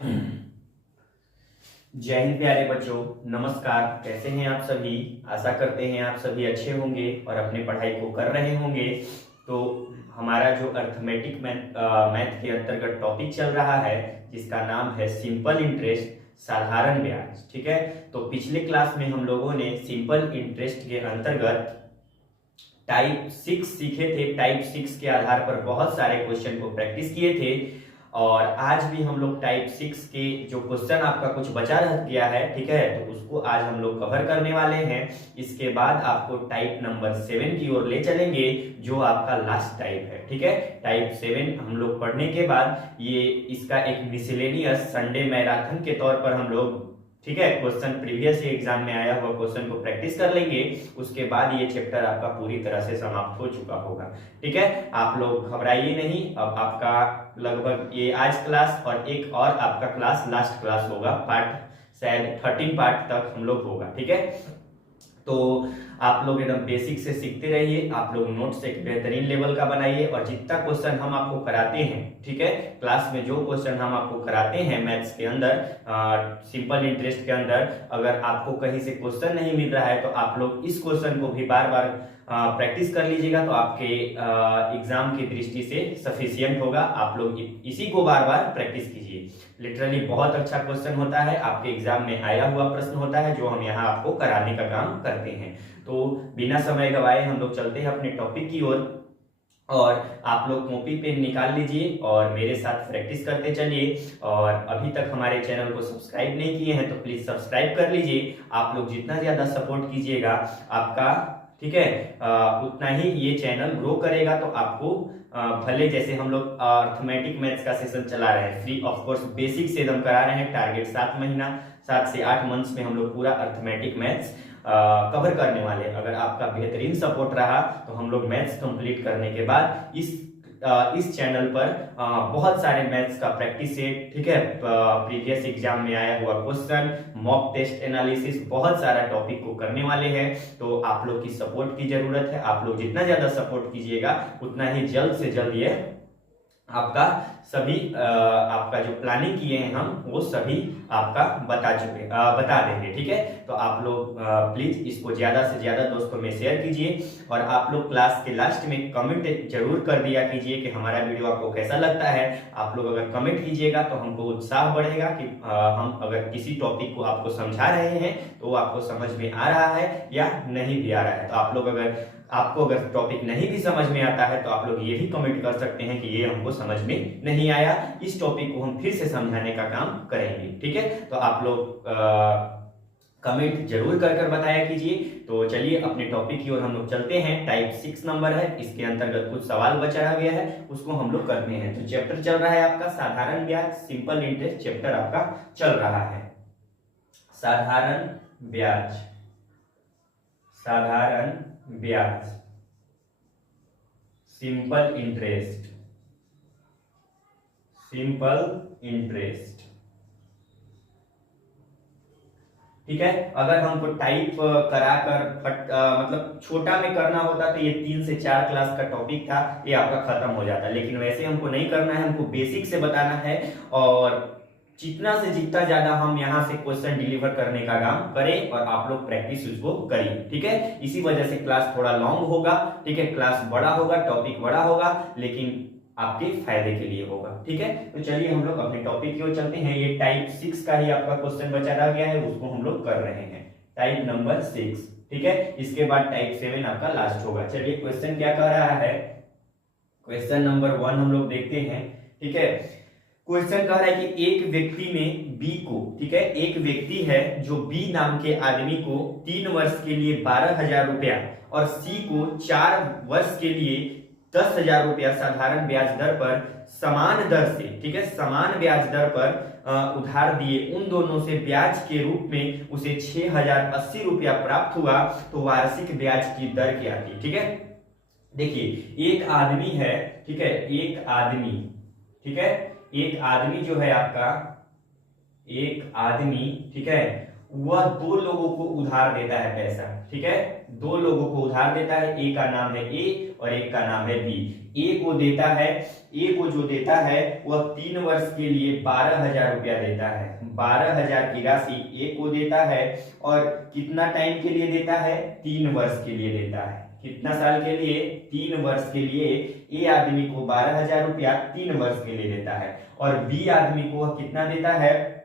जय हिंद प्यारे बच्चों, नमस्कार। कैसे हैं आप सभी? आशा करते हैं आप सभी अच्छे होंगे और अपनी पढ़ाई को कर रहे होंगे। तो हमारा जो अर्थमेटिक मैथ के अंतर्गत टॉपिक चल रहा है, जिसका नाम है सिंपल इंटरेस्ट, साधारण ब्याज। ठीक है, तो पिछले क्लास में हम लोगों ने सिंपल इंटरेस्ट के अंतर्गत टाइप 6 सीखे थे। टाइप 6 के आधार पर बहुत सारे क्वेश्चन को प्रैक्टिस किए थे और आज भी हम लोग टाइप 6 के जो क्वेश्चन आपका कुछ बचा रह गया है, ठीक है, तो उसको आज हम लोग कवर करने वाले हैं। इसके बाद आपको टाइप नंबर 7 की ओर ले चलेंगे, जो आपका लास्ट टाइप है। ठीक है, टाइप 7 हम लोग पढ़ने के बाद ये इसका एक मिसलेनियस संडे मैराथन के तौर पर हम लोग, ठीक है, क्वेश्चन प्रीवियस एग्जाम में आया हुआ क्वेश्चन को प्रैक्टिस कर लेंगे। उसके बाद ये चैप्टर आपका पूरी तरह से समाप्त हो चुका होगा। ठीक है, आप लोग घबराइए नहीं। अब आपका लगभग ये आज क्लास और एक और आपका क्लास लास्ट क्लास होगा, पार्ट शायद 13 पार्ट तक हम लोग होगा। ठीक है, तो आप लोग एकदम बेसिक से सीखते रहिए। आप लोग नोट्स एक बेहतरीन लेवल का बनाइए और जितना क्वेश्चन हम आपको कराते हैं, ठीक है, क्लास में जो क्वेश्चन हम आपको कराते हैं मैथ्स के अंदर, सिंपल इंटरेस्ट के अंदर, अगर आपको कहीं से क्वेश्चन नहीं मिल रहा है तो आप लोग इस क्वेश्चन को भी बार बार प्रैक्टिस कर लीजिएगा, तो आपके एग्जाम की दृष्टि से सफिशियंट होगा। आप लोग इसी को बार बार प्रैक्टिस कीजिए। लिटरली बहुत अच्छा क्वेश्चन होता है, आपके एग्जाम में आया हुआ प्रश्न होता है, जो हम यहाँ आपको कराने का काम करते हैं। तो बिना समय गवाए हम लोग चलते हैं अपने टॉपिक की ओर और आप लोग कॉपी पेन निकाल लीजिए और मेरे साथ प्रैक्टिस करते चलिए। और अभी तक हमारे चैनल को सब्सक्राइब नहीं किए हैं तो प्लीज सब्सक्राइब कर लीजिए। आप लोग जितना ज्यादा सपोर्ट कीजिएगा आपका, ठीक है, उतना ही ये चैनल ग्रो करेगा। तो आपको भले जैसे हम लोग अर्थमेटिक मैथ्स का सेशन चला रहे हैं, फ्री ऑफ कोर्स बेसिक से एकदम करा रहे हैं। टारगेट 7 महीना, 7 से 8 मंथ्स में हम लोग पूरा अर्थमेटिक मैथ्स कवर करने वाले हैं। अगर आपका बेहतरीन सपोर्ट रहा तो हम लोग मैथ्स कंप्लीट करने के बाद इस चैनल पर बहुत सारे मैथ्स का प्रैक्टिस सेट, ठीक है, प्रीवियस एग्जाम में आया हुआ क्वेश्चन, मॉक टेस्ट एनालिसिस, बहुत सारा टॉपिक को करने वाले हैं। तो आप लोग की सपोर्ट की जरूरत है। आप लोग जितना ज्यादा सपोर्ट कीजिएगा उतना ही जल्द से जल्द ये आपका सभी आपका जो प्लानिंग किए हैं हम, वो सभी आपका बता देंगे। ठीक है, तो आप लोग प्लीज इसको ज्यादा से ज्यादा दोस्तों में शेयर कीजिए और आप लोग क्लास के लास्ट में कमेंट जरूर कर दिया कीजिए कि हमारा वीडियो आपको कैसा लगता है। आप लोग अगर कमेंट कीजिएगा तो हमको उत्साह बढ़ेगा कि हम अगर किसी टॉपिक को आपको समझा रहे हैं तो वो आपको समझ में आ रहा है या नहीं भी आ रहा है। तो आप लोग आपको अगर टॉपिक नहीं भी समझ में आता है तो आप लोग ये भी कमेंट कर सकते हैं कि ये हमको समझ में नहीं आया, इस टॉपिक को हम फिर से समझाने का काम करेंगे। ठीक है, तो आप लोग कमेंट जरूर कर बताया कीजिए। तो चलिए अपने टॉपिक की ओर हम लोग चलते हैं। टाइप 6 नंबर है, इसके अंतर्गत कुछ सवाल बचा गया है, उसको हम लोग करते हैं। तो चैप्टर चल रहा है आपका साधारण ब्याज, सिंपल इंटरेस्ट चैप्टर आपका चल रहा है। साधारण ब्याज, साधारण ब्याज, सिंपल इंटरेस्ट, सिंपल इंटरेस्ट। ठीक है, अगर हमको टाइप कराकर मतलब छोटा में करना होता तो ये 3 से 4 क्लास का टॉपिक था, ये आपका खत्म हो जाता। लेकिन वैसे हमको नहीं करना है, हमको बेसिक से बताना है और जितना से जितना ज्यादा हम यहाँ से क्वेश्चन डिलीवर करने का काम करें और आप लोग प्रैक्टिस उसको करिए। ठीक है, इसी वजह से क्लास थोड़ा लॉन्ग होगा। ठीक है, क्लास बड़ा होगा, टॉपिक बड़ा होगा, लेकिन आपके फायदे के लिए होगा। ठीक है, तो चलिए हम लोग अपने टॉपिक की ओर चलते हैं। ये टाइप 6 का ही आपका क्वेश्चन बचा रह गया है, उसको हम लोग कर रहे हैं, टाइप नंबर 6। ठीक है, इसके बाद टाइप 7 आपका लास्ट होगा। चलिए क्वेश्चन क्या कह रहा है, क्वेश्चन नंबर 1 हम लोग देखते हैं। ठीक है, क्वेश्चन कह रहा है कि एक व्यक्ति ने बी को, ठीक है, एक व्यक्ति है जो बी नाम के आदमी को 3 वर्ष के लिए 12,000 रुपया और सी को 4 वर्ष के लिए 10,000 रुपया साधारण ब्याज दर पर समान दर से, ठीक है, समान ब्याज दर पर उधार दिए। उन दोनों से ब्याज के रूप में उसे 6,080 रुपया प्राप्त हुआ, तो वार्षिक ब्याज की दर क्या थी। ठीक है, देखिए एक आदमी है, ठीक है, एक आदमी, ठीक है, एक आदमी जो है आपका, एक आदमी, ठीक है, वह दो लोगों को उधार देता है पैसा, ठीक है, दो लोगों को उधार देता है, ए का नाम है ए और एक का नाम है बी। ए को देता है, ए को जो देता है वह 3 वर्ष के लिए 12,000 रुपया देता है, 12,000 की राशि ए को देता है और कितना टाइम के लिए देता है, 3 वर्ष के लिए देता है। कितना साल के लिए, 3 वर्ष के लिए ए आदमी को 12,000 रुपया 3 वर्ष के लिए देता है और बी आदमी को वह कितना देता है,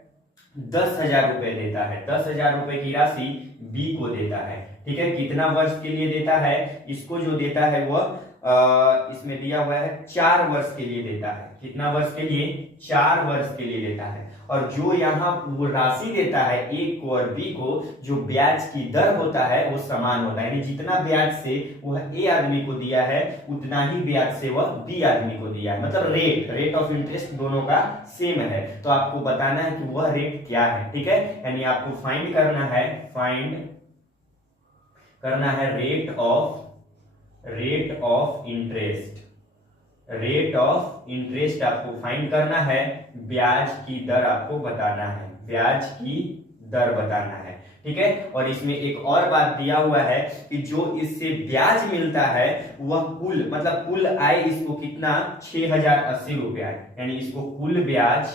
10,000 रुपए देता है, 10,000 रुपए की राशि बी को देता है, ठीक है। कितना वर्ष के लिए देता है, इसको जो देता है वह इसमें दिया हुआ है 4 वर्ष के लिए देता है। कितना वर्ष के लिए, 4 वर्ष के लिए देता है। और जो यहाँ वो राशि देता है ए को और बी को, जो ब्याज की दर होता है वो समान होता है, यानी जितना ब्याज से वह ए आदमी को दिया है उतना ही ब्याज से वह बी आदमी को दिया है, मतलब रेट ऑफ इंटरेस्ट दोनों का सेम है। तो आपको बताना है कि वह रेट क्या है, ठीक है, यानी आपको फाइंड करना है रेट ऑफ इंटरेस्ट आपको फाइंड करना है, ब्याज की दर आपको बताना है, ब्याज की दर बताना है, ठीक है। और इसमें एक और बात दिया हुआ है कि जो इससे ब्याज मिलता है वह कुल, मतलब कुल आय इसको कितना, 6,080 रुपया है, यानी इसको कुल ब्याज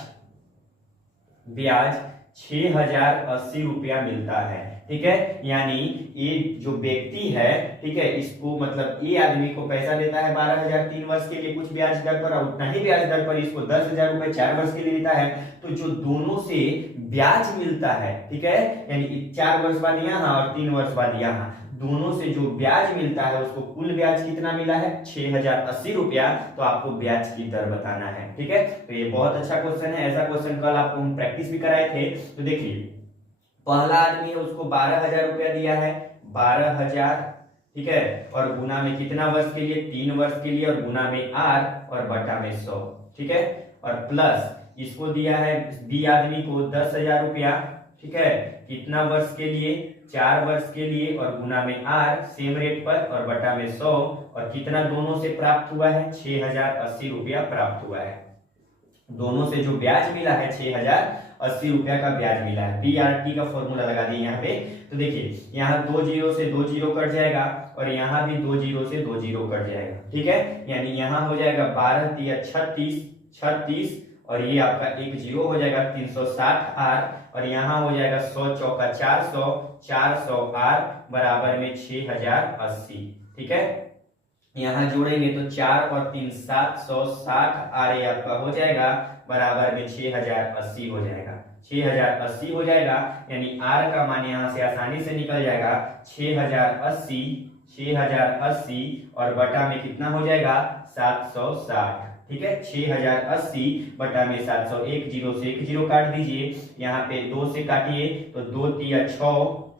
6,080 रुपया मिलता है, ठीक है। यानी ये जो व्यक्ति है, ठीक है, इसको मतलब ए आदमी को पैसा देता है 12,000 3 वर्ष के लिए कुछ ब्याज दर पर, और उतना ही ब्याज दर पर इसको 10,000 रुपए 4 वर्ष के लिए देता है। तो जो दोनों से ब्याज मिलता है, ठीक है, यानी 4 वर्ष बाद यहाँ और 3 वर्ष बाद यहाँ, दोनों से जो ब्याज मिलता है उसको कुल ब्याज कितना मिला है, 6,080 रुपया। तो आपको ब्याज की दर बताना है, ठीक है। तो ये बहुत अच्छा क्वेश्चन है, ऐसा क्वेश्चन कल आपको हम प्रैक्टिस भी कराए थे। तो देखिए पहला आदमी है उसको 12,000 रुपया दिया है, 12,000, ठीक है, और गुना में कितना वर्ष के लिए, 3 वर्ष के लिए, और गुना में आर और बटा में 100, ठीक है, और प्लस इसको दिया है बी आदमी को 10,000 रुपया, ठीक है, कितना वर्ष के लिए, 4 वर्ष के लिए, और गुना में आर सेम रेट पर और बटा में 100, और कितना दोनों से प्राप्त हुआ है, 6,080 रुपया प्राप्त हुआ है। दोनों से जो ब्याज मिला है 6,080 रुपया का ब्याज मिला है। PRT का फॉर्मूला लगा दिए यहाँ पे। तो देखिए यहाँ 2 जीरो से 2 जीरो कट जाएगा और यहाँ भी 2 जीरो से 2 जीरो कट जाएगा, ठीक है, यानी यहाँ हो जाएगा 12 तिया 36 और ये आपका 1 जीरो हो जाएगा 360 आर, और यहाँ हो जाएगा 100 चौका 400 आर बराबर में 6,080, ठीक है। यहाँ जोड़ेंगे तो 4 और 3 760 आर ये आपका हो जाएगा बराबर में 6,080 हो जाएगा, 6,080 हो जाएगा, यानी आर का मान यहाँ से आसानी से निकल जाएगा 6,080 और बटा में कितना हो जाएगा 760, ठीक है, 6,080 बटा में 700, 1 जीरो से 1 जीरो काट दीजिए, यहाँ पे 2 से काटिए तो 2 तिया 6,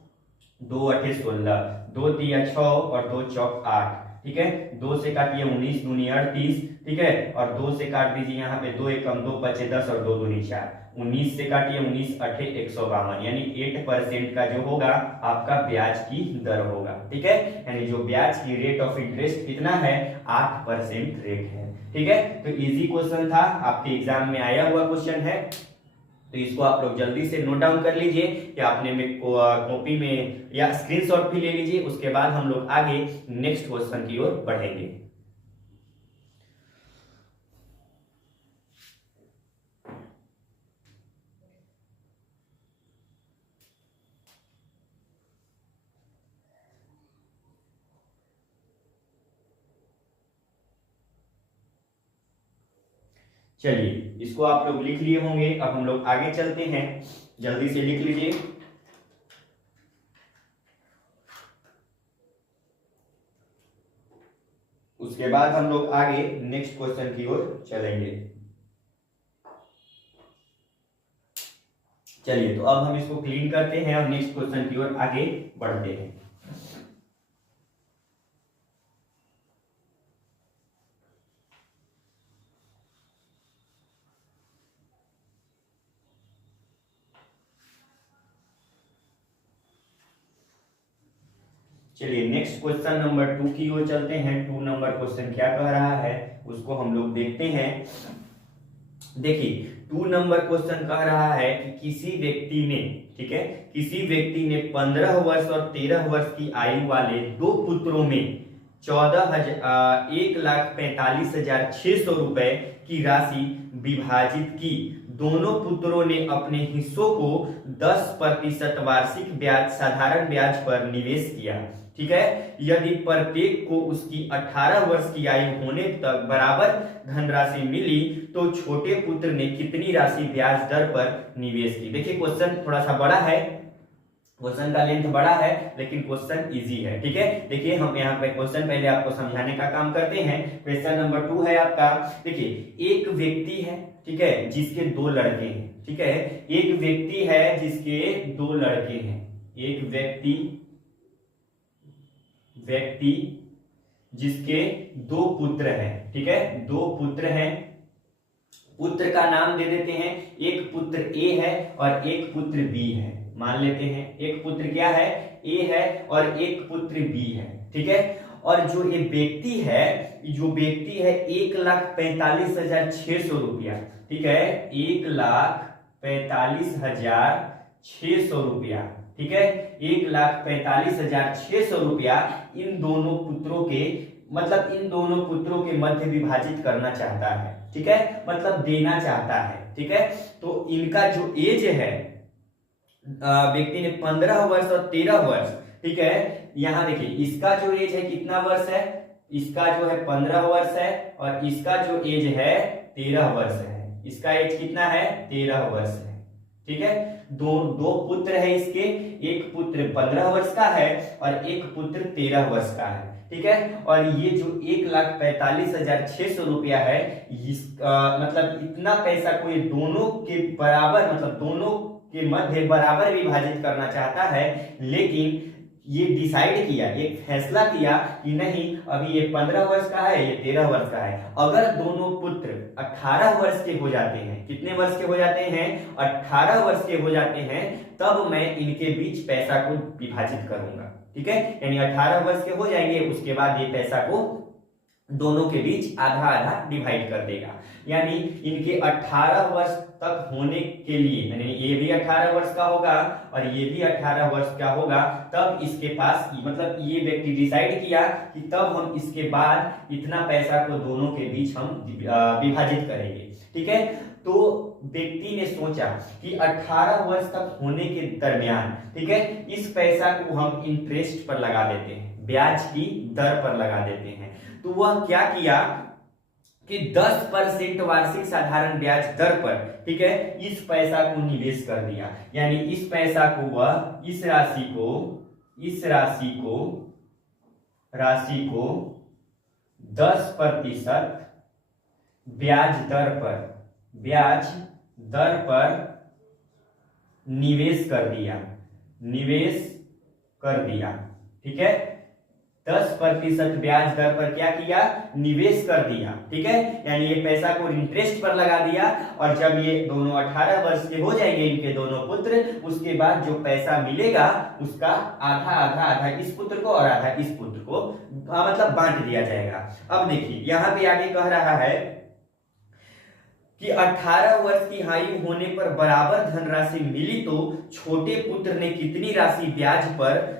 2 अठे 16, 2 तिया 6 और 2 चौक 8, ठीक है, 2 से काटिए 19 दूनी 38, ठीक है, और 2 से काट दीजिए यहाँ पे 2 एकम 2 बचे 10 और 2 दूनी 4, 19 से काटिए 19 अठे 152, यानी 8% का जो होगा आपका ब्याज की दर होगा, ठीक है, यानी जो ब्याज की रेट ऑफ इंटरेस्ट कितना है 8% रेट है, ठीक है। तो इजी क्वेश्चन था, आपके एग्जाम में आया हुआ क्वेश्चन है, तो इसको आप लोग जल्दी से नोट डाउन कर लीजिए या अपने में कॉपी में या स्क्रीनशॉट भी ले लीजिए। उसके बाद हम लोग आगे नेक्स्ट क्वेश्चन की ओर बढ़ेंगे। चलिए इसको आप लोग लिख लिए होंगे, अब हम लोग आगे चलते हैं, जल्दी से लिख लीजिए। उसके बाद हम लोग आगे नेक्स्ट क्वेश्चन की ओर चलेंगे। चलिए तो अब हम इसको क्लीन करते हैं और नेक्स्ट क्वेश्चन की ओर आगे बढ़ते हैं। चलिए नेक्स्ट क्वेश्चन नंबर 2 की ओर चलते हैं। 2 नंबर क्वेश्चन क्या कह रहा है उसको हम लोग देखते हैं। देखिए 2 नंबर क्वेश्चन कह रहा है कि किसी व्यक्ति ने, ठीक है, किसी व्यक्ति ने 15 वर्ष और 13 वर्ष की आयु वाले 2 पुत्रों में 1,45,600 रुपए की राशि विभाजित की। दोनों पुत्रों ने अपने हिस्सों को 10% वार्षिक ब्याज, साधारण ब्याज पर निवेश किया। ठीक है, यदि प्रत्येक को उसकी 18 वर्ष की आयु होने तक बराबर धनराशि मिली तो छोटे पुत्र ने कितनी राशि ब्याज दर पर निवेश की। देखिए क्वेश्चन थोड़ा सा बड़ा है, क्वेश्चन का लेंथ बड़ा है लेकिन क्वेश्चन इजी है। ठीक है, देखिए हम यहाँ पे क्वेश्चन पहले आपको समझाने का काम करते हैं। क्वेश्चन नंबर 2 है आपका। देखिए एक व्यक्ति है, ठीक है, जिसके 2 लड़के हैं। ठीक है, एक व्यक्ति है जिसके 2 लड़के हैं। एक व्यक्ति जिसके 2 पुत्र हैं। ठीक है, 2 पुत्र हैं। पुत्र का नाम दे देते हैं, एक पुत्र ए है और एक पुत्र बी है। मान लेते हैं एक पुत्र क्या है, ए है और एक पुत्र बी है। ठीक है, और जो ये व्यक्ति है, 1,45,600 रुपया। ठीक है, 1,45,600 रुपया। ठीक है, 1,45,600 रुपया इन दोनों पुत्रों के, मतलब इन दोनों पुत्रों के मध्य विभाजित करना चाहता है। ठीक है, मतलब देना चाहता है। ठीक है, तो इनका जो एज है, व्यक्ति ने 15 वर्ष और 13 वर्ष। ठीक है, यहां देखिए इसका जो एज है कितना वर्ष है, इसका जो है 15 वर्ष है और इसका जो एज है 13 वर्ष है। इसका एज कितना है, 13 वर्ष है। ठीक है, दो पुत्र है इसके, एक पुत्र 15 वर्ष का है और एक पुत्र 13 वर्ष का है। ठीक है, और ये जो 1,45,600 रुपया है, मतलब इतना पैसा को ये दोनों के बराबर, मतलब दोनों के मध्य बराबर विभाजित करना चाहता है। लेकिन ये डिसाइड किया, एक फैसला किया कि नहीं, अभी ये 15 वर्ष का है, ये 13 वर्ष का है। अगर दोनों पुत्र 18 वर्ष के हो जाते हैं, कितने वर्ष के हो जाते हैं, 18 वर्ष के हो जाते हैं, तब मैं इनके बीच पैसा को विभाजित करूंगा। ठीक है, यानी 18 वर्ष के हो जाएंगे, उसके बाद ये पैसा को दोनों के बीच आधा आधा डिवाइड कर देगा। यानी इनके 18 वर्ष तक होने के लिए, यानी ये भी 18 वर्ष का होगा और ये भी 18 वर्ष का होगा, तब इसके पास, मतलब ये व्यक्ति डिसाइड किया कि तब हम इसके बाद इतना पैसा को दोनों के बीच हम विभाजित करेंगे। ठीक है, तो व्यक्ति ने सोचा कि 18 वर्ष तक होने के दरमियान, ठीक है, इस पैसा को हम इंटरेस्ट पर लगा देते हैं, ब्याज की दर पर लगा देते हैं। तो वह क्या किया कि 10% वार्षिक साधारण ब्याज दर पर, ठीक है, इस पैसा को निवेश कर दिया। यानी इस पैसा को वह, इस राशि को 10% ब्याज दर पर निवेश कर दिया। ठीक है, 10% ब्याज दर पर क्या किया, निवेश कर दिया। ठीक है, यानी ये पैसा को इंटरेस्ट पर लगा दिया और जब ये दोनों 18 वर्ष के हो जाएंगे, इनके दोनों पुत्र, उसके बाद जो पैसा मिलेगा उसका आधा इस पुत्र को और आधा इस पुत्र को, मतलब बांट दिया जाएगा। अब देखिए यहाँ पे आगे कह रहा है कि 18 वर्ष की आयु होने पर बराबर धनराशि मिली तो छोटे पुत्र ने कितनी राशि ब्याज पर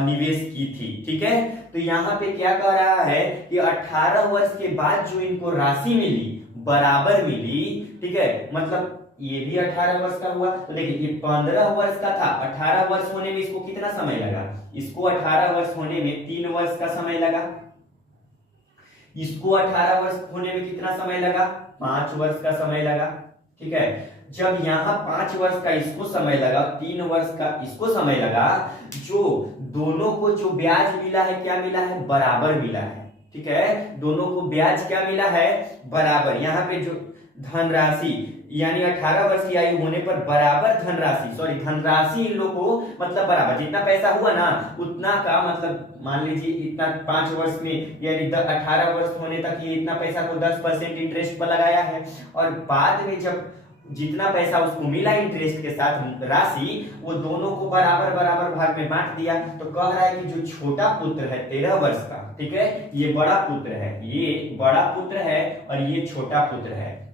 निवेश की थी। ठीक है, तो यहाँ पे क्या कह रहा है कि 18 वर्ष के बाद जो इनको राशि मिली, बराबर मिली। ठीक है, मतलब ये भी 18 वर्ष का हुआ, तो देखिए ये 15 वर्ष का था, 18 वर्ष होने में इसको कितना समय लगा, इसको 18 वर्ष होने में 3 वर्ष का समय लगा, इसको 18 वर्ष होने में कितना समय लगा, 5 वर्ष का समय लगा। ठीक है, जब यहाँ 5 वर्ष का इसको समय लगा, 3 वर्ष का इसको समय लगा, जो दोनों को जो ब्याज मिला है क्या मिला है, बराबर मिला है। ठीक है, दोनों को ब्याज क्या मिला है, बराबर। यहाँ पे जो धनराशि, यानी 18 वर्ष की आयु होने पर बराबर धनराशि इन लोगों को, मतलब बराबर जितना पैसा हुआ ना उतना का, मतलब मान लीजिए इतना 5 वर्ष में, यानी 18 वर्ष होने तक ये इतना पैसा को 10% इंटरेस्ट पर लगाया है और बाद में जब जितना पैसा उसको मिला इंटरेस्ट के साथ राशि, वो दोनों को बराबर भाग में बांट दिया। तो कह रहा है कि जो छोटा पुत्र है 13 वर्ष का, ठीक है, ये बड़ा पुत्र है, ये बड़ा पुत्र है और ये छोटा पुत्र है।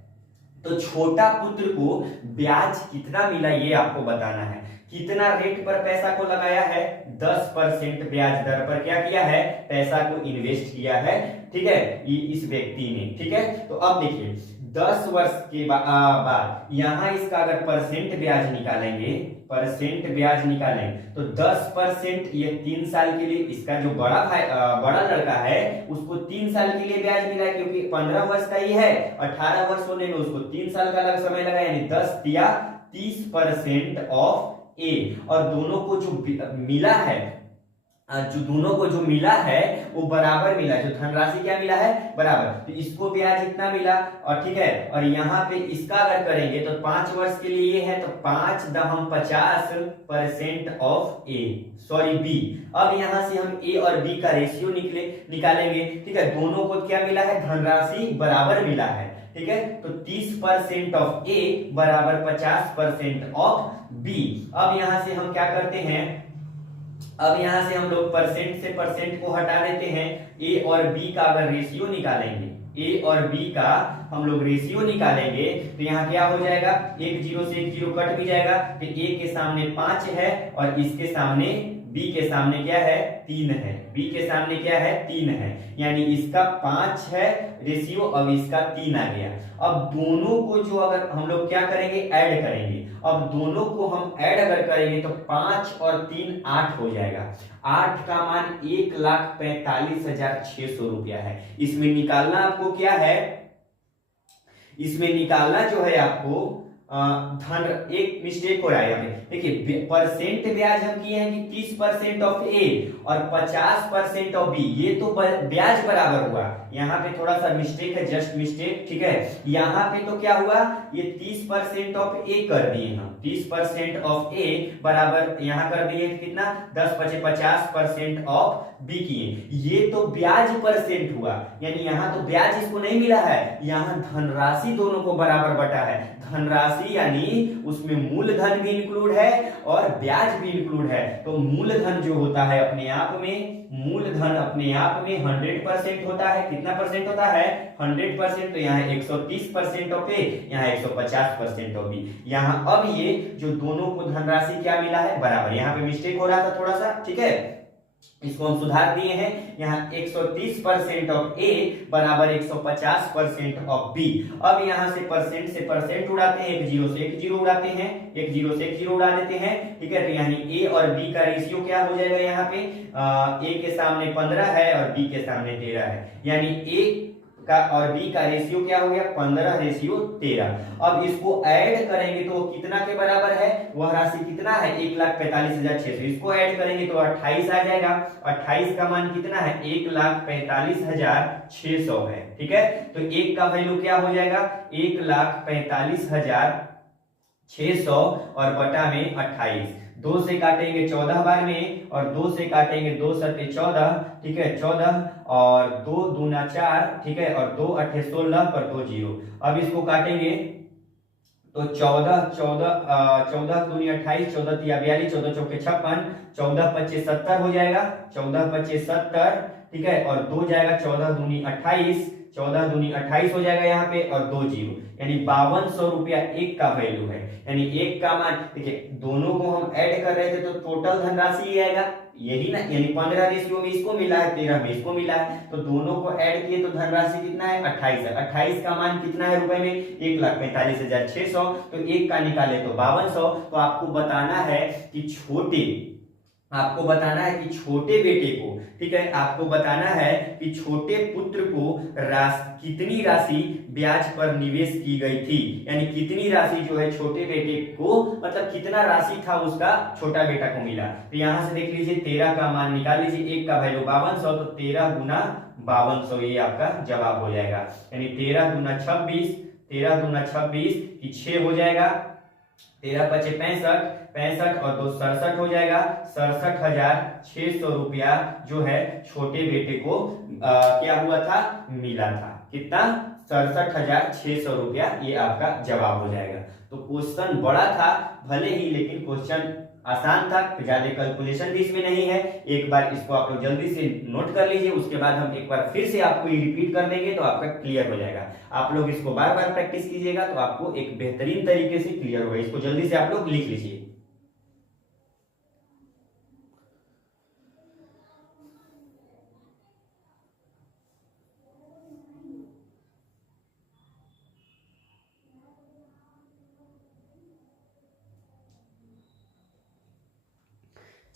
तो छोटा पुत्र को ब्याज कितना मिला ये आपको बताना है। कितना रेट पर पैसा को लगाया है, 10% ब्याज दर पर क्या किया है, पैसा को इन्वेस्ट किया है, ठीक है, इस व्यक्ति ने, ठीक है। तो अब देखिए 10 वर्ष के बाद यहां इसका अगर परसेंट ब्याज निकालेंगे, परसेंट ब्याज निकालेंगे तो 10% ये 3 साल के लिए, इसका जो बड़ा लड़का है उसको 3 साल के लिए ब्याज मिला, क्योंकि 15 वर्ष का ही है, 18 वर्ष होने में उसको 3 साल का अलग समय लगा, यानी 10 दिया 30% ऑफ ए। और दोनों को जो मिला है, जो मिला है वो बराबर मिला, जो धनराशि क्या मिला है, बराबर। तो इसको ब्याज इतना मिला, और ठीक है, और यहाँ पे इसका अगर करेंगे तो 5 वर्ष के लिए ये है, तो 5-50% ऑफ ए, सॉरी बी। अब यहाँ से हम ए और बी का रेशियो निकालेंगे, ठीक है। दोनों को क्या मिला है, धनराशि बराबर मिला है, ठीक है। तो 30% ऑफ ए बराबर 50% ऑफ बी। अब यहां से हम क्या करते हैं, अब यहां से हम लोग परसेंट से परसेंट को हटा देते हैं, ए और बी का अगर रेशियो निकालेंगे, ए और बी का हम लोग रेशियो निकालेंगे तो यहाँ क्या हो जाएगा, 1 0 से 1 0 कट भी जाएगा, तो ए के सामने 5 है और इसके सामने बी के सामने क्या है, 3 है, बी के सामने क्या है, 3 है, यानी इसका 5 है रेशियो, अब इसका 3 आ गया। अब दोनों को जो अगर हम लोग क्या करेंगे, ऐड करेंगे, अब दोनों को हम ऐड अगर करेंगे तो 5 और 3 8 हो जाएगा, 8 का मान 1,45,600 रुपया है। इसमें निकालना आपको क्या है, इसमें निकालना जो है आपको धन, एक मिस्टेक हो रहा है यहाँ पे, देखिए परसेंट ब्याज हम किए हैं कि 30% ऑफ ए और 50% ऑफ बी, ये तो ब्याज बराबर हुआ, यहाँ पे थोड़ा सा मिस्टेक है, जस्ट मिस्टेक, ठीक है। यहाँ पे तो क्या हुआ, ये 30% ऑफ ए कर दिए हम, 30% ऑफ ए बराबर यहाँ कर दिए कितना, 10-50% ऑफ बी किए, ये तो ब्याज परसेंट हुआ, यानी यहाँ तो ब्याज इसको नहीं मिला है, यहाँ धनराशि दोनों को बराबर बटा है। धनराशि यानी उसमें मूलधन भी इंक्लूड है और ब्याज भी इंक्लूड है, तो मूलधन जो होता है अपने आप में, मूलधन अपने आप में 100% होता है, कितना परसेंट होता है, 100%, तो यहाँ 130% ऑफ ए, यहाँ 150% ऑफ बी। यहाँ अब ये जो दोनों को धनराशि क्या मिला है, बराबर, यहाँ पे मिस्टेक हो रहा था थोड़ा सा, ठीक है, इसको हम सुधार दिए हैं। यहाँ 130% ऑफ ए बराबर 150% ऑफ बी। अब यहाँ से परसेंट उड़ाते हैं, 1 0 से 1 0 उड़ाते हैं, 1 0 से 1 0 उड़ा देते हैं, ठीक है। तो यानी ए और बी का रेशियो क्या हो जाएगा, यहाँ पे ए के सामने 15 है और बी के सामने 13 है, यानी ए का और बी का रेशियो क्या हो गया, 15:13। अब इसको ऐड करेंगे तो कितना के बराबर है, वह राशि कितना है, 1,45,600, इसको ऐड करेंगे तो 28 आ जाएगा, 28 का मान कितना है, 1,45,600 है, ठीक है। तो एक का वैल्यू क्या हो जाएगा, 1,45,600 और बटा में 28, 2 से काटेंगे 14 बार में और 2 से काटेंगे 2 सत्ते 14, ठीक है, 14 और 2 दूना 4, ठीक है, और 2 अट्ठे 16 पर 2 0। अब इसको काटेंगे तो 14 दूनी 28, 14 तिया 42, 14 चौके 56, 14 25 70 हो जाएगा, 14 25 70, ठीक है, और 2 जाएगा, 14 दूनी 28, 14 दूनी 28 हो जाएगा यहाँ पे, और 2 0, यानी 5200 रुपया एक का वैल्यू है, यानी एक का मान, देखिए दोनों को हम ऐड कर रहे थे तो टोटल धनराशि ये आएगा, यही ना, यानी 15 रेशियो में इसको मिला है, 13 में इसको मिला है, तो दोनों को ऐड किए तो धनराशि कितना है, 28 है। 28 का मान कितना है रुपए में, 1,45,600, तो एक का निकाले तो 5200। तो आपको बताना है कि छोटे बेटे को, ठीक है, आपको बताना है कि छोटे पुत्र को कितनी राशि ब्याज पर निवेश की गई थी, यानी कितनी राशि जो है छोटे बेटे को, मतलब कितना राशि था उसका छोटा बेटा को मिला। तो यहां से देख लीजिए 13 का मान निकाल लीजिए, एक का वैल्यू 5200, तो 13 गुना 5200 ये आपका जवाब हो जाएगा, यानी 13 दूना 26, 13 दूना 26 की 6 हो जाएगा, 13 पचे 65 और 2 67 हो जाएगा, 67,600 रुपया जो है छोटे बेटे को क्या हुआ था, मिला था, कितना, 67,600 रुपया, ये आपका जवाब हो जाएगा। तो क्वेश्चन बड़ा था भले ही, लेकिन क्वेश्चन आसान था, ज्यादा कैलकुलेशन भी इसमें नहीं है। एक बार इसको आप लोग जल्दी से नोट कर लीजिए, उसके बाद हम एक बार फिर से आपको ये रिपीट कर देंगे तो आपका क्लियर हो जाएगा। आप लोग इसको बार बार प्रैक्टिस कीजिएगा तो आपको एक बेहतरीन तरीके से क्लियर होगा। इसको जल्दी से आप लोग लिख लीजिए।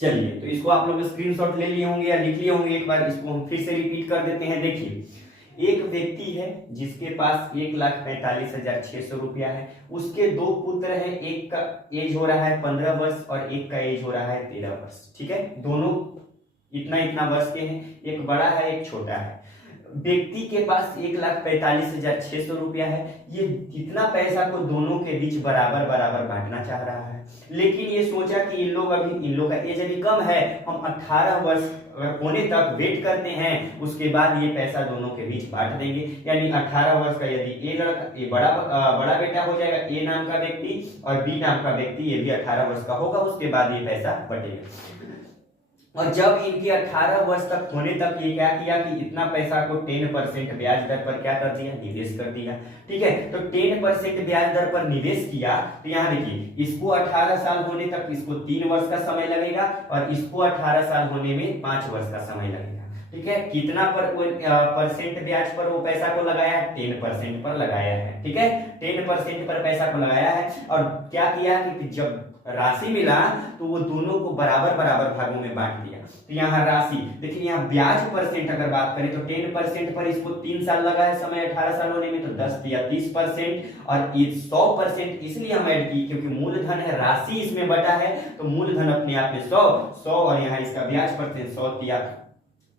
चलिए, तो इसको आप लोग स्क्रीनशॉट ले लिए होंगे या लिख लिए होंगे। एक बार इसको हम फिर से रिपीट कर देते हैं। देखिए, एक व्यक्ति है जिसके पास 1,45,600 रुपया है। उसके दो पुत्र है, एक का एज हो रहा है 15 वर्ष और एक का एज हो रहा है 13 वर्ष। ठीक है, दोनों इतना इतना वर्ष के हैं, एक बड़ा है एक छोटा है। व्यक्ति के पास 1,45,600 रुपया है। ये इतना पैसा को दोनों के बीच बराबर बराबर बांटना चाह रहा है, लेकिन ये सोचा कि इन लोग का एज अभी कम है, हम 18 वर्ष होने तक वेट करते हैं, उसके बाद ये पैसा दोनों के बीच बांट देंगे। यानी 18 वर्ष का यदि ये बड़ा बेटा हो जाएगा, ए नाम का व्यक्ति, और बी नाम का व्यक्ति ये भी 18 वर्ष का होगा, उसके बाद ये पैसा बटेगा। और जब इनके 18 वर्ष तक होने तक ये क्या किया कि इतना पैसा को 10% ब्याज दर पर क्या कर दिया, निवेश कर दिया। ठीक है, तो 10% ब्याज दर पर निवेश किया। तो यहाँ देखिए, इसको 18 साल होने तक इसको 3 वर्ष का समय लगेगा और इसको 18 साल होने में 5 वर्ष का समय लगेगा। ठीक है, कितना परसेंट ब्याज पर वो पैसा को लगाया है, 10% पर लगाया है। ठीक है, 10% पर पैसा को लगाया है और क्या किया कि जब राशि मिला तो वो दोनों को बराबर बराबर भागों में बांट दिया। तो यहाँ राशि देखिए, यहाँ ब्याज परसेंट अगर बात करें तो 10% पर इसको 3 साल लगा है समय 18 साल होने में, तो 10 या 30%। और 100% इसलिए हम ऐड की क्योंकि मूलधन है, राशि इसमें बटा है, तो मूलधन अपने आप में 100 और यहाँ इसका ब्याज परसेंट 100 दिया,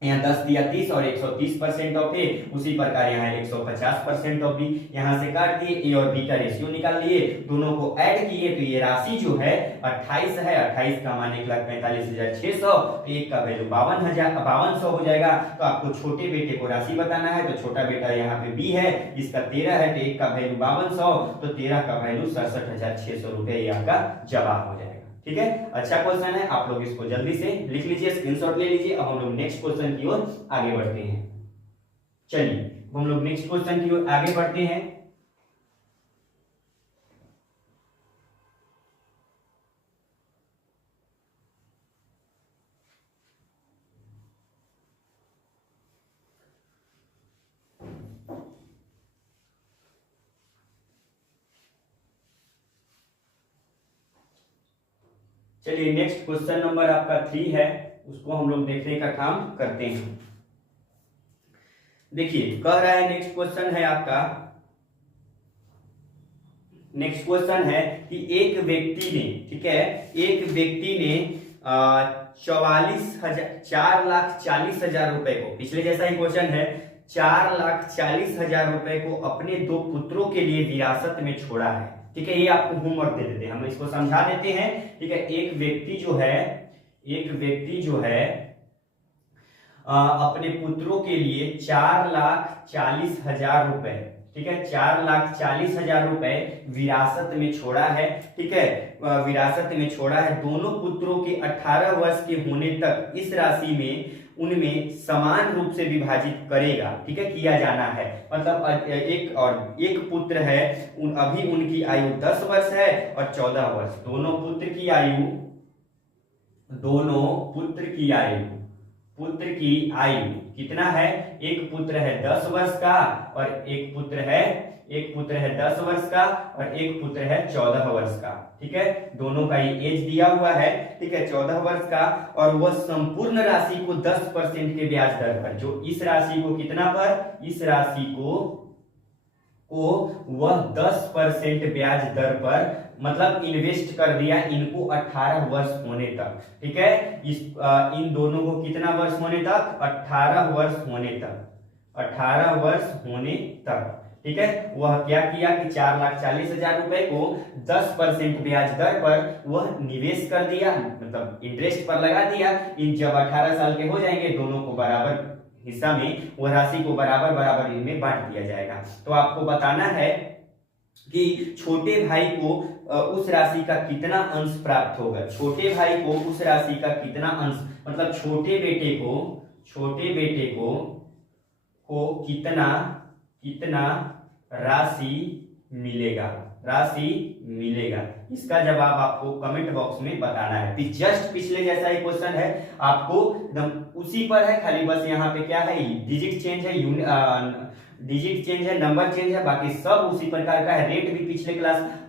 यहाँ 10 दिया 30 और 130% ऑफ ए। उसी प्रकार यहाँ 150% ऑफ बी। यहाँ से काट दिए, ए और बी का रेशियो निकाल लिए, दोनों को ऐड किए तो ये राशि जो है 28 है। 28 का मान 1,45,600, एक का वैल्यू 52,500 हो जाएगा। तो आपको छोटे बेटे को राशि बताना है, तो छोटा बेटा यहाँ पे बी है, इसका 13 है, तो एक का वैल्यू 5200, तो 13 का वैल्यू 67,600 रुपए ये आपका जवाब हो जाएगा। ठीक है, अच्छा क्वेश्चन है, आप लोग इसको जल्दी से लिख लीजिए, स्क्रीनशॉट ले लीजिए। अब हम लोग नेक्स्ट क्वेश्चन की ओर आगे बढ़ते हैं। चलिए, हम लोग नेक्स्ट क्वेश्चन की ओर आगे बढ़ते हैं। चलिए, नेक्स्ट क्वेश्चन नंबर आपका 3 है, उसको हम लोग देखने का काम करते हैं। देखिए, कह रहा है नेक्स्ट क्वेश्चन है आपका, नेक्स्ट क्वेश्चन है कि एक व्यक्ति ने, ठीक है, एक व्यक्ति ने 4,40,000 रुपए को, पिछले जैसा ही क्वेश्चन है, 4,40,000 रुपए को अपने 2 पुत्रों के लिए विरासत में छोड़ा है। ठीक है, ये आपको होमवर्क दे देते हैं, हम इसको समझा देते हैं। ठीक है, एक व्यक्ति जो है अपने पुत्रों के लिए 4,40,000 रुपए, ठीक है, 4,40,000 रुपए विरासत में छोड़ा है। ठीक है, विरासत में छोड़ा है। दोनों पुत्रों के 18 वर्ष के होने तक इस राशि में उनमें समान रूप से विभाजित करेगा। ठीक है, किया जाना है। मतलब एक पुत्र है, अभी उनकी आयु 10 वर्ष है और 14 वर्ष। दोनों पुत्र की आयु कितना है? एक पुत्र है 10 वर्ष का और एक पुत्र है 10 वर्ष का और एक पुत्र है 14 वर्ष का। ठीक है, दोनों का ये एज दिया हुआ है। ठीक है, 14 वर्ष का, और वह संपूर्ण राशि को 10% के ब्याज दर पर, जो इस राशि को कितना पर, इस राशि को वह 10% ब्याज दर पर मतलब इन्वेस्ट कर दिया इनको 18 वर्ष होने तक। ठीक है, इन दोनों को कितना वर्ष होने तक? 18 वर्ष होने तक, 18 वर्ष होने तक। ठीक है, वह क्या किया कि 4,40,000 रुपए को 10% ब्याज दर पर वह निवेश कर दिया, मतलब इंटरेस्ट पर लगा दिया। इन जब 18 साल के हो जाएंगे, दोनों को बराबर हिस्सा में वह राशि को बराबर बराबर इनमें बांट दिया जाएगा। तो आपको बताना है कि छोटे भाई को उस राशि का कितना अंश प्राप्त होगा, छोटे भाई को उस राशि का कितना अंश, मतलब छोटे बेटे को कितना कितना राशि मिलेगा, इसका जवाब आपको कमेंट बॉक्स में बताना है। जस्ट पिछले जैसा ही क्वेश्चन है, आपको एकदम उसी पर है, खाली बस यहाँ पे क्या है, डिजिट चेंज है, नंबर चेंज है, बाकी सब उसी प्रकार का है। रेट भी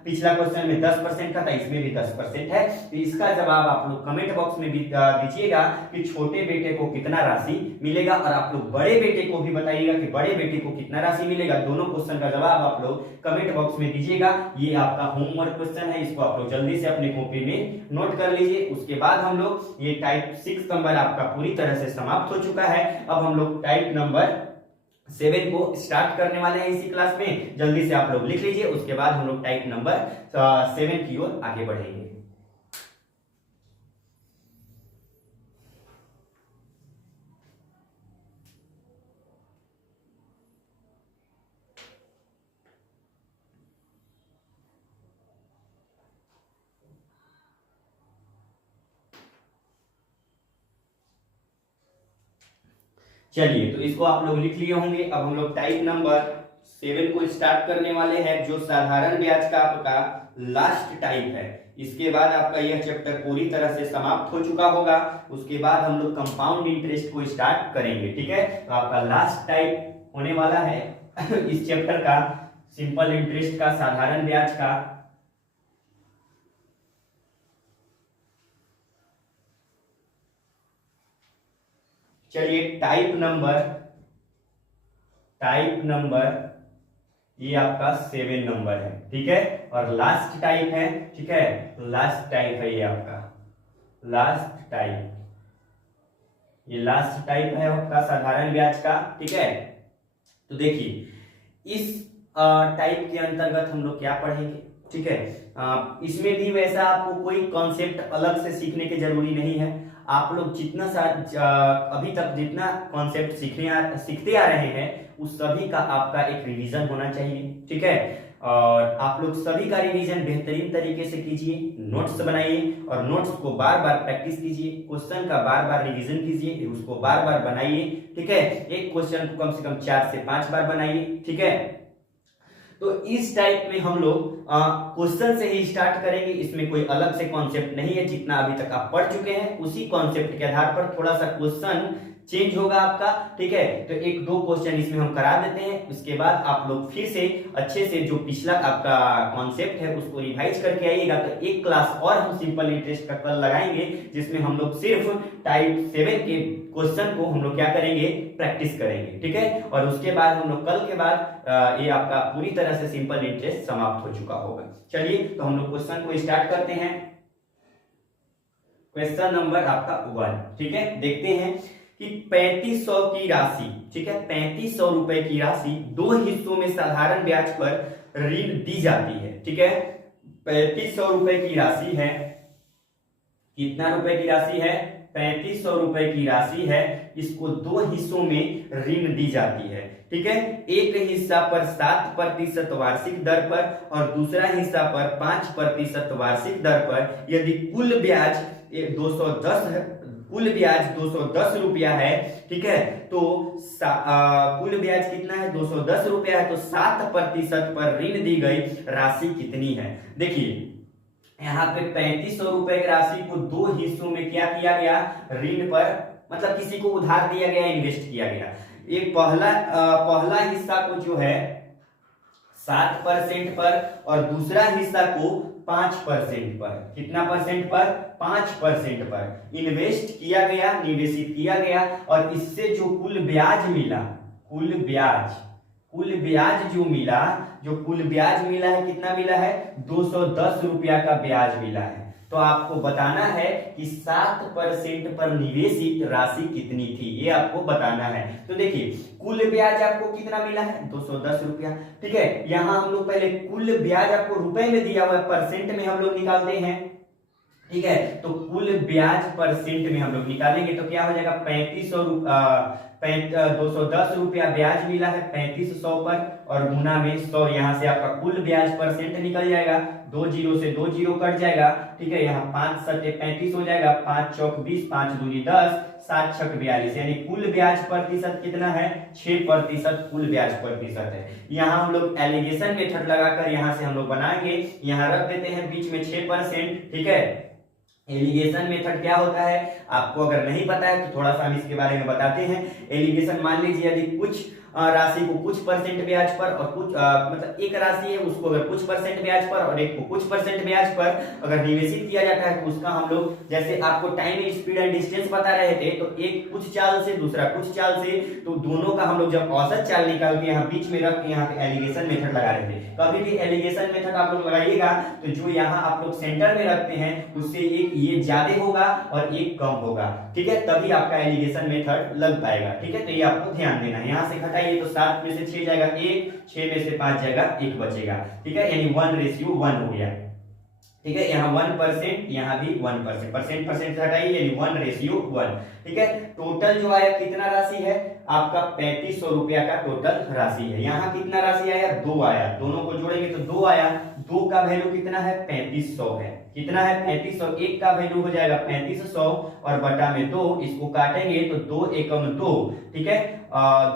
पिछला क्वेश्चन में 10% का था, इसमें भी 10% है। तो इसका जवाब आप लोग कमेंट बॉक्स में दीजिएगा कि छोटे बेटे को कितना राशि मिलेगा, और आप लोग बड़े बेटे को भी बताइएगा कि बड़े बेटे को कितना राशि मिलेगा। दोनों क्वेश्चन का जवाब आप लोग कमेंट बॉक्स में दीजिएगा। ये आपका होमवर्क क्वेश्चन है, इसको आप लोग जल्दी से अपने कॉपी में नोट कर लीजिए। उसके बाद हम लोग ये टाइप 6 नंबर आपका पूरी तरह से समाप्त हो चुका है। अब हम लोग टाइप नंबर 7 को स्टार्ट करने वाले हैं इसी क्लास में। जल्दी से आप लोग लिख लीजिए, उसके बाद हम लोग टाइप नंबर 7 की ओर आगे बढ़ेंगे। चलिए, तो इसको आप लोग लिख लिए होंगे। अब हम लोग टाइप नंबर 7 को स्टार्ट करने वाले हैं, जो साधारण ब्याज का आपका लास्ट टाइप है। इसके बाद आपका यह चैप्टर पूरी तरह से समाप्त हो चुका होगा। उसके बाद हम लोग कंपाउंड इंटरेस्ट को स्टार्ट करेंगे, ठीक है। तो आपका लास्ट टाइप होने वाला है इस चैप्टर का सिंपल इंटरेस्ट का, साधारण ब्याज का। चलिए, टाइप नंबर ये आपका 7 नंबर है, ठीक है, और लास्ट टाइप है, ठीक है। लास्ट टाइप है ये आपका लास्ट टाइप, ये लास्ट टाइप है आपका साधारण ब्याज का, ठीक है। तो देखिए, इस टाइप के अंतर्गत हम लोग क्या पढ़ेंगे, ठीक है। इसमें भी वैसा आपको कोई कॉन्सेप्ट अलग से सीखने की जरूरी नहीं है। आप लोग जितना अभी तक जितना कॉन्सेप्ट सीखते आ रहे हैं, उस सभी का आपका एक रिवीजन होना चाहिए, ठीक है। और आप लोग सभी का रिवीजन बेहतरीन तरीके से कीजिए, नोट्स बनाइए और नोट्स को बार बार प्रैक्टिस कीजिए, क्वेश्चन का बार बार रिवीजन कीजिए, उसको बार बार बनाइए, ठीक है। एक क्वेश्चन को कम से कम 4 से 5 बार बनाइए, ठीक है। तो इस टाइप में हम लोग क्वेश्चन से ही स्टार्ट करेंगे। इसमें कोई अलग से कॉन्सेप्ट नहीं है, जितना अभी तक आप पढ़ चुके हैं उसी कॉन्सेप्ट के आधार पर थोड़ा सा क्वेश्चन चेंज होगा आपका, ठीक है। तो 1-2 क्वेश्चन इसमें हम करा देते हैं। उसके बाद आप लोग फिर से अच्छे से जो पिछला आपका कॉन्सेप्ट है उसको रिवाइज करके आइएगा। तो एक क्लास और हम सिंपल इंटरेस्ट का कल लगाएंगे, जिसमें हम लोग सिर्फ टाइप 7 के क्वेश्चन को हम लोग क्या करेंगे, प्रैक्टिस करेंगे, ठीक है। और उसके बाद हम लोग कल के बाद ये आपका पूरी तरह से सिंपल इंटरेस्ट समाप्त हो चुका होगा। चलिए, तो हम लोग क्वेश्चन को स्टार्ट करते हैं। क्वेश्चन नंबर आपका 1, ठीक है। देखते हैं कि 3500 की राशि, ठीक है, 3500 रुपए की राशि 2 हिस्सों में साधारण ब्याज पर ऋण दी जाती है, ठीक है। 3500 रुपए की राशि है, कितना रुपए की राशि है, 3500 रुपए की राशि है। इसको 2 हिस्सों में ऋण दी जाती है, ठीक है। एक हिस्सा पर 7% वार्षिक दर पर और दूसरा हिस्सा पर 5% वार्षिक दर पर। यदि कुल ब्याज 210 रुपया है, ठीक है। तो कुल ब्याज कितना है, 210 रुपया है। तो 7% पर ऋण दी गई राशि कितनी है। देखिए, यहाँ पे 3500 रुपए की राशि को 2 हिस्सों में क्या किया गया, ऋण पर, मतलब किसी को उधार दिया गया, इन्वेस्ट किया गया। एक पहला हिस्सा को जो है 7% पर और दूसरा हिस्सा को 5% पर। कितना परसेंट पर, 5% पर इन्वेस्ट किया गया, निवेशित किया गया। और इससे जो कुल ब्याज मिला, कुल ब्याज मिला है, कितना मिला है, 210 रुपया का ब्याज मिला है। तो आपको बताना है कि 7% पर निवेशित राशि कितनी थी, ये आपको बताना है। तो देखिए, कुल ब्याज आपको कितना मिला है, 210 रुपया, ठीक है। यहां हम लोग पहले कुल ब्याज आपको रुपए में दिया हुआ है, परसेंट में हम लोग निकालते हैं। ठीक है। तो कुल ब्याज परसेंट में हम लोग निकालेंगे तो क्या हो जाएगा, 210 रुपया ब्याज मिला है 3500 पर, और गुना में 100, यहाँ से आपका कुल ब्याज परसेंट निकल जाएगा, 2 जीरो से 2 जीरो कट जाएगा। ठीक है, यहाँ 5 सत्ते 35 हो जाएगा, 5 चौक 20, 5 दूनी 10, 7 छक 42, यानी कुल ब्याज प्रतिशत कितना है, 6% कुल ब्याज प्रतिशत है। यहाँ हम लोग एलिगेशन मेथड लगाकर यहाँ से हम लोग बनाएंगे, यहाँ रख देते हैं बीच में 6%। ठीक है, एलिगेशन मेथड क्या होता है आपको अगर नहीं पता है तो थोड़ा सा हम इसके बारे में बताते हैं। एलिगेशन, मान लीजिए यदि कुछ राशि को कुछ परसेंट ब्याज पर और कुछ मतलब एक राशि है उसको अगर कुछ परसेंट ब्याज पर और एक को कुछ परसेंट ब्याज पर अगर निवेशित किया जाता है तो उसका हम लोग, जैसे आपको टाइम स्पीड एंड डिस्टेंस बता रहे थे, तो एक कुछ चाल से दूसरा कुछ चाल से, तो दोनों का हम लोग जब औसत चाल निकाल के यहाँ बीच में रख के यहाँ पे एलिगेशन मेथड लगा रहे थे। कभी भी एलिगेशन मेथड आप लोग लगाइएगा तो जो यहाँ आप लोग सेंटर में रखते हैं उससे एक ये ज्यादा होगा और एक कम होगा। ठीक है, तभी आपका एलिगेशन मेथड लग पाएगा। ठीक है, तो ये आपको ध्यान देना है। यहाँ से घटाइए तो 7 में से 6 जाएगा 1, 6 में से 5 जाएगा 1 बचेगा। ठीक है, यानी 1:1 हो गया। ठीक है, यहाँ 1%, यहाँ भी 1%, परसेंट हटाइए यानी 1:1। ठीक है, टोटल जो आया कितना राशि है आपका 3500 रुपया का टोटल राशि है। यहाँ कितना राशि आया, 2 आया, दोनों को जोड़ेंगे तो 2 आया। 2 का वैल्यू कितना है, 3500 है। कितना है, 3500। 1 का वैल्यू हो जाएगा 3500 और बटा में 2, इसको काटेंगे तो 2 एकम 2। ठीक है,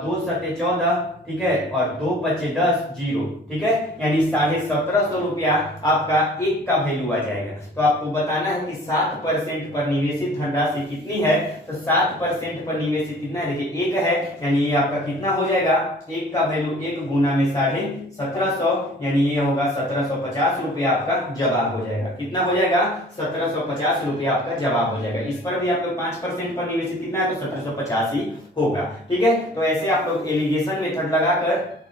2 सत्ते 14। ठीक है, और 2 पचे 10, 0। ठीक है, यानी 1750 रुपया आपका 1 का वैल्यू आ जाएगा। तो आपको बताना है कि 7% पर निवेशित धनराशि कितनी है, तो 7% पर निवेशित कितना है, देखिए 1 है, यानी ये आपका कितना हो जाएगा, 1 का वैल्यू 1 गुना में 1750, यानी ये होगा 1750 रुपया आपका जवाब हो जाएगा। कितना हो जाएगा, 1750 रुपया आपका जवाब हो जाएगा। इस पर भी आपको 5% पर निवेशित कितना है, तो 1750 ही होगा। ठीक है, तो ऐसे आप लोग एलिगेशन मेथड लगाकर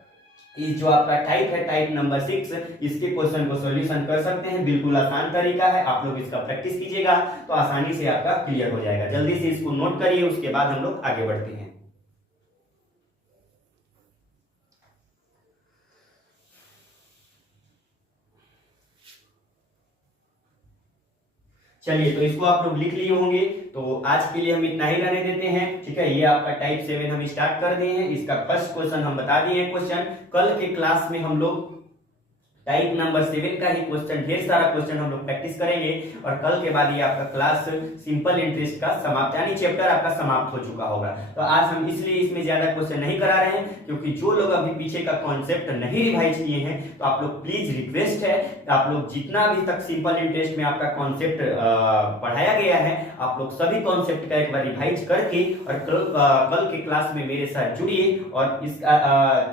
इस जो आपका टाइप है, टाइप नंबर 6, इसके क्वेश्चन को सॉल्यूशन कर सकते हैं। बिल्कुल आसान तरीका है, आप लोग इसका प्रैक्टिस कीजिएगा तो आसानी से आपका क्लियर हो जाएगा। जल्दी से इसको नोट करिए, उसके बाद हम लोग आगे बढ़ते हैं। चलिए, तो इसको आप लोग लिख लिए होंगे, तो आज के लिए हम इतना ही रहने देते हैं। ठीक है, ये आपका टाइप 7 हम स्टार्ट कर दिए हैं। इसका फर्स्ट क्वेश्चन हम बता दिए क्वेश्चन। कल के क्लास में हम लोग टाइप नंबर 7 का ही क्वेश्चन, ढेर सारा क्वेश्चन हम लोग प्रैक्टिस करेंगे और कल के बाद ये आपका क्लास सिंपल इंटरेस्ट का समाप्त, यानी चैप्टर आपका समाप्त हो चुका होगा। तो आज हम इसलिए इसमें ज्यादा क्वेश्चन नहीं करा रहे हैं, क्योंकि जो लोग अभी पीछे का कॉन्सेप्ट नहीं रिवाइज किए हैं, तो आप लोग प्लीज रिक्वेस्ट है, आप लोग जितना अभी तक सिंपल इंटरेस्ट में आपका कॉन्सेप्ट पढ़ाया गया है, आप लोग सभी कॉन्सेप्ट का एक बार रिवाइज करके और कल के क्लास में मेरे साथ जुड़िए और इसका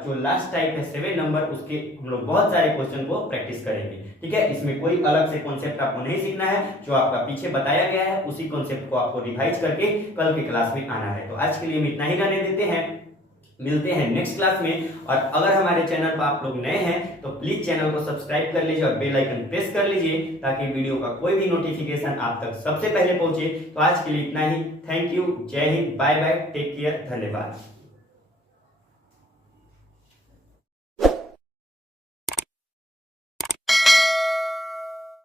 जो लास्ट टाइप है 7 नंबर, उसके हम लोग बहुत सारे क्वेश्चन को प्रैक्टिस करेंगे। ठीक है, इसमें कोई अलग से कॉन्सेप्ट आपको नहीं सीखना है, जो आपका पीछे बताया गया है उसी कॉन्सेप्ट को आपको रिवाइज करके कल के क्लास में आना है। तो आज के लिए हम इतना ही रहने देते हैं, मिलते हैं नेक्स्ट क्लास में। और अगर हमारे चैनल पर आप लोग नए हैं तो प्लीज चैनल को सब्सक्राइब कर लीजिए और बेल आइकन प्रेस कर लीजिए, ताकि वीडियो का कोई भी नोटिफिकेशन आप तक सबसे पहले पहुंचे। तो आज के लिए इतना ही। थैंक यू, जय हिंद, बाय बाय, टेक केयर, धन्यवाद।